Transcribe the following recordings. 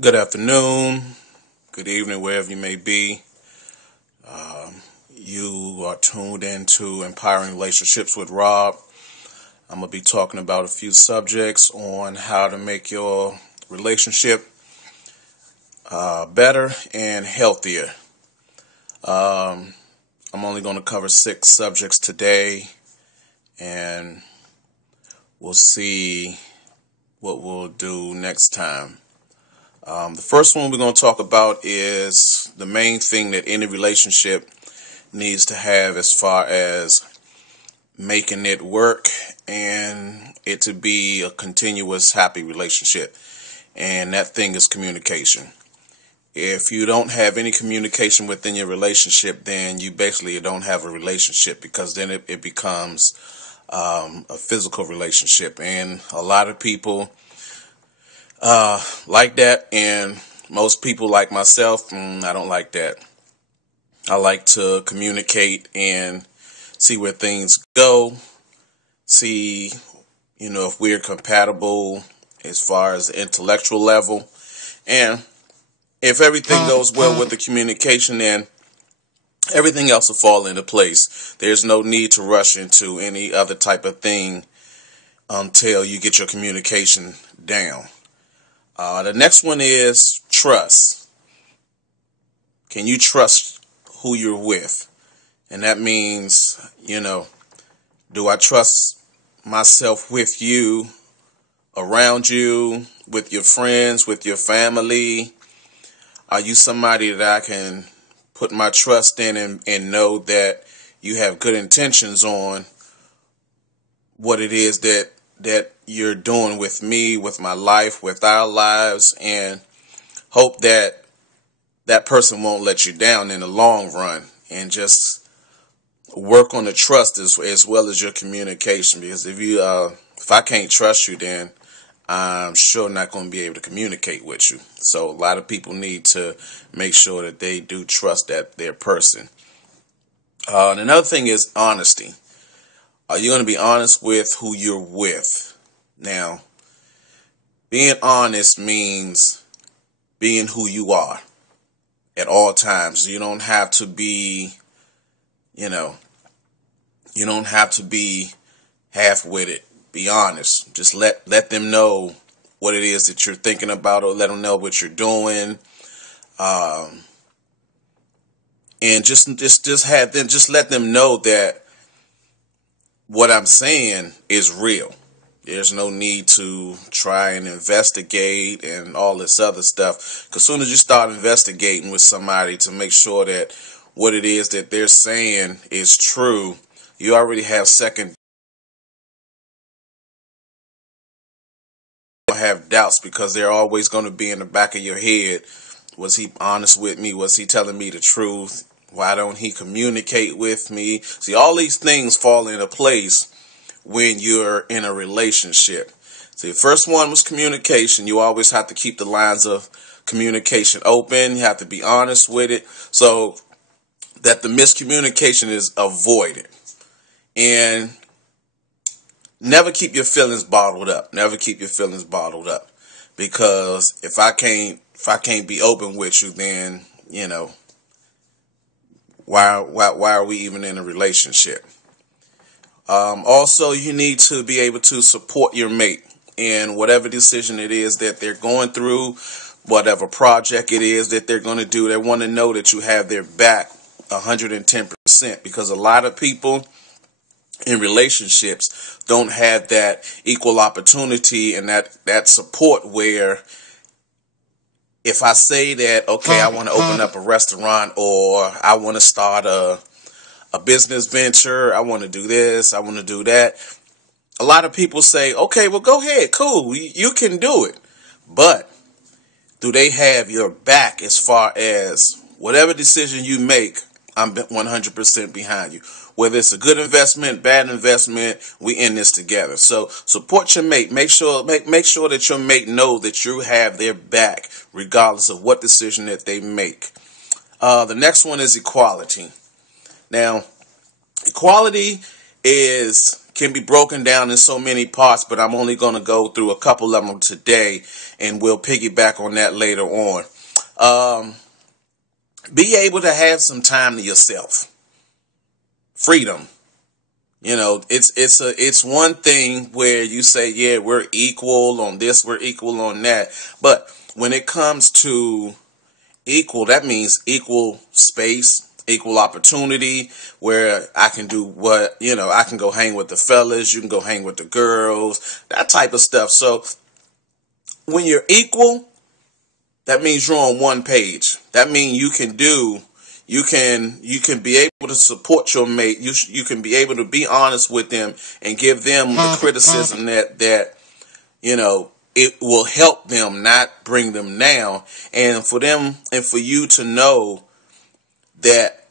Good afternoon, good evening, wherever you may be. You are tuned into Empowering Relationships with Rob. I'm going to be talking about a few subjects on how to make your relationship better and healthier. I'm only going to cover 6 subjects today, and we'll see what we'll do next time. The first one we're going to talk about is the main thing that any relationship needs to have as far as making it work and it to be a continuous happy relationship. And that thing is communication. If you don't have any communication within your relationship, then you basically don't have a relationship, because then it becomes a physical relationship. And a lot of people like that, and most people like myself, I don't like that. I like to communicate and see where things go, see, if we're compatible as far as the intellectual level, and if everything goes well with the communication, then everything else will fall into place. There's no need to rush into any other type of thing until you get your communication down. The next one is trust. Can you trust who you're with? And that means, do I trust myself with you, around you, with your friends, with your family? Are you somebody that I can put my trust in and know that you have good intentions on what it is that you're doing with me, with my life, with our lives, and hope that that person won't let you down in the long run, and just work on the trust as well as your communication, because if I can't trust you, then I'm sure not going to be able to communicate with you. So a lot of people need to make sure that they do trust their person. And another thing is honesty. Are you going to be honest with who you're with? Now, being honest means being who you are at all times. You don't have to be, you don't have to be half-witted. Be honest. Just let them know what it is that you're thinking about, or let them know what you're doing. And just let them know that what I'm saying is real. There's no need to try and investigate and all this other stuff. Because as soon as you start investigating with somebody to make sure that what it is that they're saying is true, you already have doubts, because they're always going to be in the back of your head. Was he honest with me? Was he telling me the truth? Why don't he communicate with me? See, all these things fall into place when you're in a relationship. See, the first one was communication. You always have to keep the lines of communication open. You have to be honest with it so that the miscommunication is avoided. And never keep your feelings bottled up. Never keep your feelings bottled up. Because if I can't be open with you, then, why are we even in a relationship? Also, you need to be able to support your mate in whatever decision it is that they're going through, whatever project it is that they're going to do. They want to know that you have their back 110%, because a lot of people in relationships don't have that equal opportunity and that support, where if I say that, okay, I want to open up a restaurant, or I want to start a business venture, I want to do this, I want to do that, a lot of people say, okay, well, go ahead, cool, you can do it. But do they have your back as far as whatever decision you make? I'm 100% behind you. Whether it's a good investment, bad investment, we in this together. So support your mate. Make sure that your mate know that you have their back, regardless of what decision that they make. The next one is equality. Now, equality is can be broken down in so many parts, but I'm only going to go through a couple of them today, and we'll piggyback on that later on. Be able to have some time to yourself. Freedom. You know, it's one thing where you say, yeah, we're equal on this, we're equal on that. But when it comes to equal, that means equal space, equal opportunity, where I can do what, you know, I can go hang with the fellas, you can go hang with the girls, that type of stuff. So when you're equal, that means you're on one page. That means you can be able to support your mate. You can be able to be honest with them and give them the criticism that you know, it will help them, not bring them down. And for them and for you to know that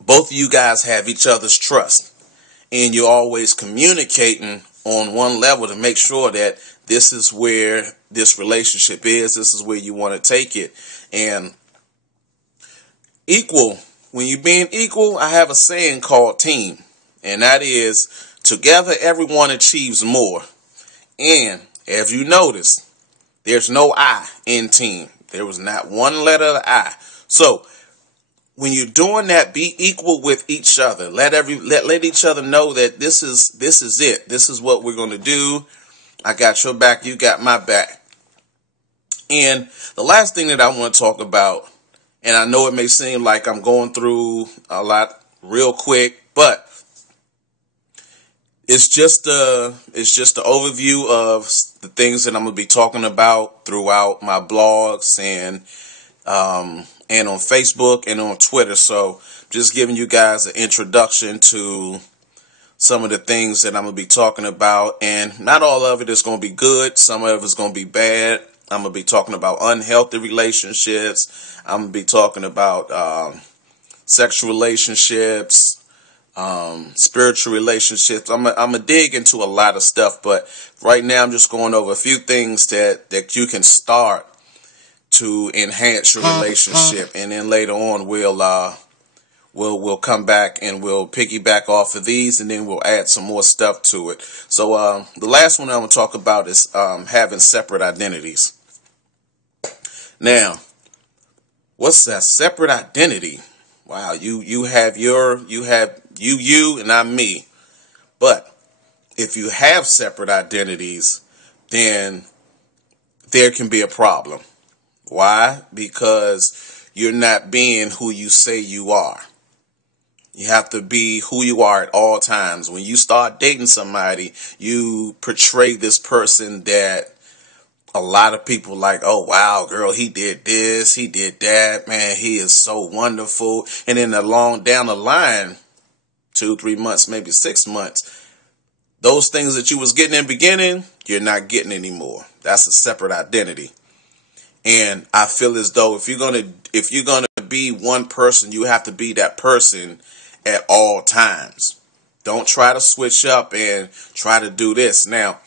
both of you guys have each other's trust, and you're always communicating on one level to make sure that this is where this relationship is, this is where you want to take it. And equal, when you're being equal, I have a saying called team, and that is, together everyone achieves more. And as you notice, there's no I in team. There was not one letter of the I. So when you're doing that, be equal with each other. Let each other know that this is it. This is what we're going to do. I got your back, you got my back. And the last thing that I want to talk about, and I know it may seem like I'm going through a lot real quick, but it's just an overview of the things that I'm going to be talking about throughout my blogs and on Facebook and on Twitter. So just giving you guys an introduction to some of the things that I'm going to be talking about. And not all of it is going to be good. Some of it is going to be bad. I'm going to be talking about unhealthy relationships. I'm going to be talking about sexual relationships, spiritual relationships. I'm going to dig into a lot of stuff, but right now I'm just going over a few things that you can start to enhance your relationship, and then later on we'll come back and we'll piggyback off of these, and then we'll add some more stuff to it. So the last one I'm going to talk about is having separate identities. Now, what's that separate identity? Wow, you have you and I'm me. But if you have separate identities, then there can be a problem. Why? Because you're not being who you say you are. You have to be who you are at all times. When you start dating somebody, you portray this person that a lot of people like, oh, wow, girl, he did this, he did that, man, he is so wonderful. And then down the line, 2-3 months, maybe 6 months, those things that you was getting in the beginning, you're not getting anymore. That's a separate identity. And I feel as though if you're gonna be one person, you have to be that person at all times. Don't try to switch up and try to do this. Now,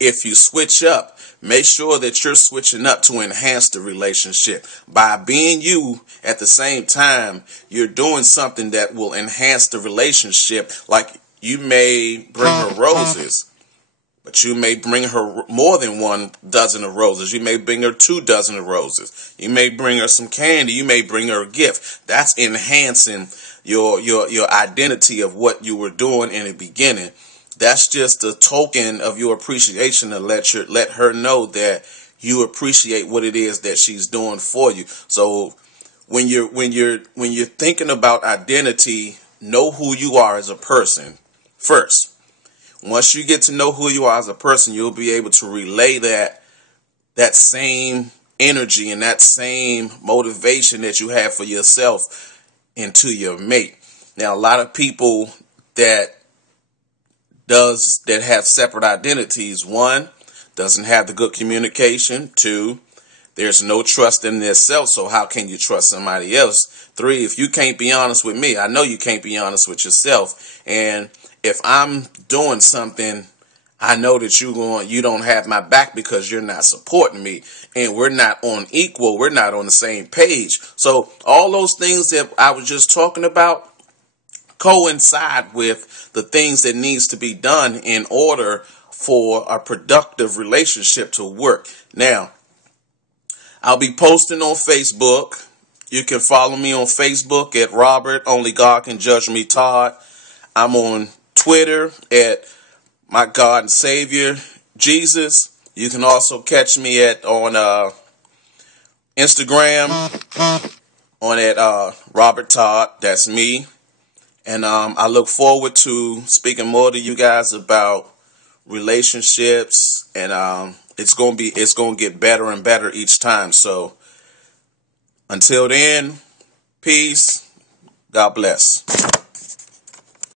if you switch up, make sure that you're switching up to enhance the relationship. By being you at the same time, you're doing something that will enhance the relationship. Like, you may bring her roses, but you may bring her more than 1 dozen of roses. You may bring her 2 dozen of roses. You may bring her some candy. You may bring her a gift. That's enhancing your identity of what you were doing in the beginning. That's just a token of your appreciation to let her know that you appreciate what it is that she's doing for you. So when you're thinking about identity, know who you are as a person first. Once you get to know who you are as a person, you'll be able to relay that same energy and that same motivation that you have for yourself into your mate. Now, a lot of people that have separate identities, 1, doesn't have the good communication. 2, there's no trust in themselves, so how can you trust somebody else? 3, if you can't be honest with me, I know you can't be honest with yourself. And if I'm doing something, I know that you don't have my back because you're not supporting me, and we're not we're not on the same page. So all those things that I was just talking about, coincide with the things that needs to be done in order for a productive relationship to work. Now, I'll be posting on Facebook. You can follow me on Facebook at Robert Only God Can Judge Me Todd. I'm on Twitter at My God and Savior Jesus. You can also catch me on Instagram at Robert Todd. That's me. And I look forward to speaking more to you guys about relationships, and it's gonna get better and better each time. So until then, peace. God bless.